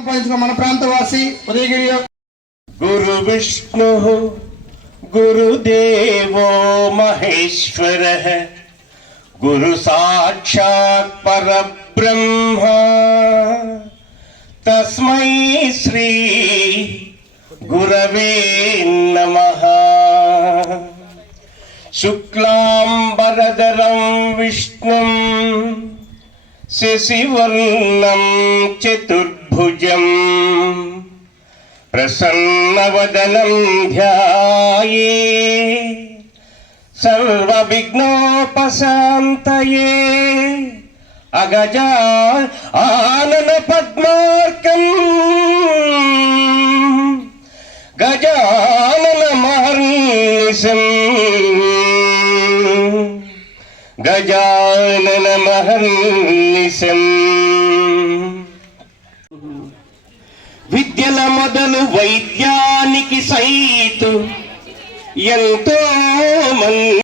సంపాదించిన మన ప్రాంతవాసి ఉదయగిరి గురు. విష్ణు గురుదేవో మహేశ్వర గురు సాక్షాత్ పరబ్రహ్మ. తస్మై శ్రీ గురవే నమ. శుక్లాంబరదరం విష్ణు శశివర్ణం చతుర్భుజం ప్రసన్నవదనం ధ్యాయే సర్వవిఘ్నోపశాంతయే అగజా ఆనన పద్మార్కం గజానన మహర్నిశం గజానన మహర్నిశం విద్యల మొదలు వైద్యానికి సైతు. ఎంతో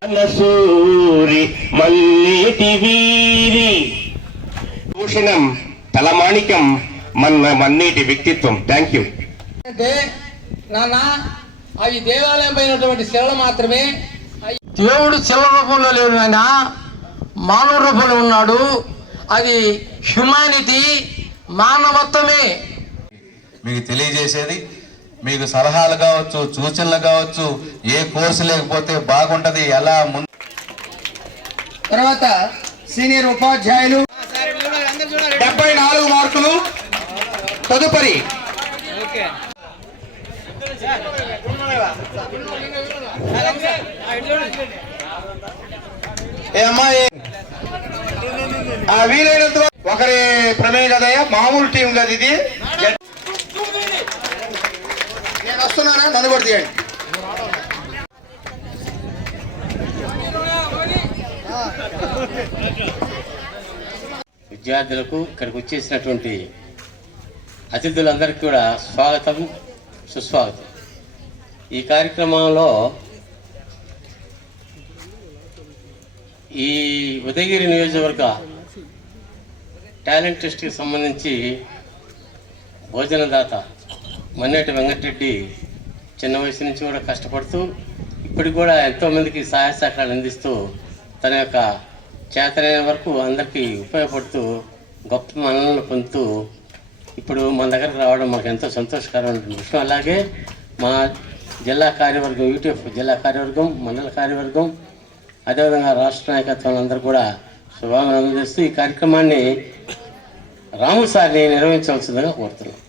మనసూరి మల్లేటి వీరి. భూషణం తలమాణికం మన మన్నేటి వ్యక్తిత్వం. థ్యాంక్ యూ అంటే నాన్న అవి దేవాలయం పైనటువంటి శిలలు మాత్రమే దేవుడు శిల రూపంలో లేడు ఆయన మానవ రూపంలో ఉన్నాడు. అది హ్యుమానిటీ మానవత్వమే. మీకు తెలియజేసేది. మీకు సలహాలు కావచ్చు సూచనలు కావచ్చు ఏ కోర్సు లేకపోతే బాగుంటది ఎలా ముందు తర్వాత సీనియర్ ఉపాధ్యాయులు డెబ్బై నాలుగు మార్కులు తదుపరి ఏ ఆ వీలైనంత ఒకరి ప్రమేయం కదయ్యా మామూలు టీం కదా ఇది. నేను నన్ను కూడా తీయండి. విద్యార్థులకు ఇక్కడికి వచ్చేసినటువంటి అతిథులందరికీ కూడా స్వాగతం సుస్వాగతం. ఈ కార్యక్రమంలో ఈ ఉదయగిరి నియోజకవర్గ టాలెంట్ టెస్ట్కి సంబంధించి భోజనదాత మన్నేటి వెంకటరెడ్డి చిన్న వయసు నుంచి కూడా కష్టపడుతూ ఇప్పటికి కూడా ఎంతోమందికి సహాయ సహకారాలు అందిస్తూ తన యొక్క చేతనైన వరకు అందరికీ ఉపయోగపడుతూ గొప్ప మనలను పొందుతూ ఇప్పుడు మన దగ్గరకు రావడం మాకు ఎంతో సంతోషకరమైన విషయం. అలాగే మా జిల్లా కార్యవర్గం యూటీఎఫ్ జిల్లా కార్యవర్గం మండల కార్యవర్గం అదేవిధంగా రాష్ట్ర నాయకత్వం అందరూ కూడా శుభాకాంక్షలు అందజేస్తూ ఈ కార్యక్రమాన్ని రాము సార్ని నిర్వహించవలసిందిగా కోరుతున్నాం.